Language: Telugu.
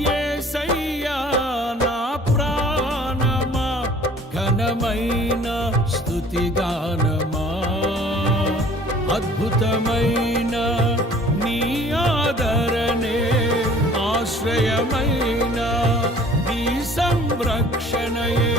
యేసయ్యా నా ప్రాణమా ఘనమైన స్తుతిగానమా అద్భుతమైన నీ ఆదరణే ఆశ్రయమైన నీ సంరక్షణయే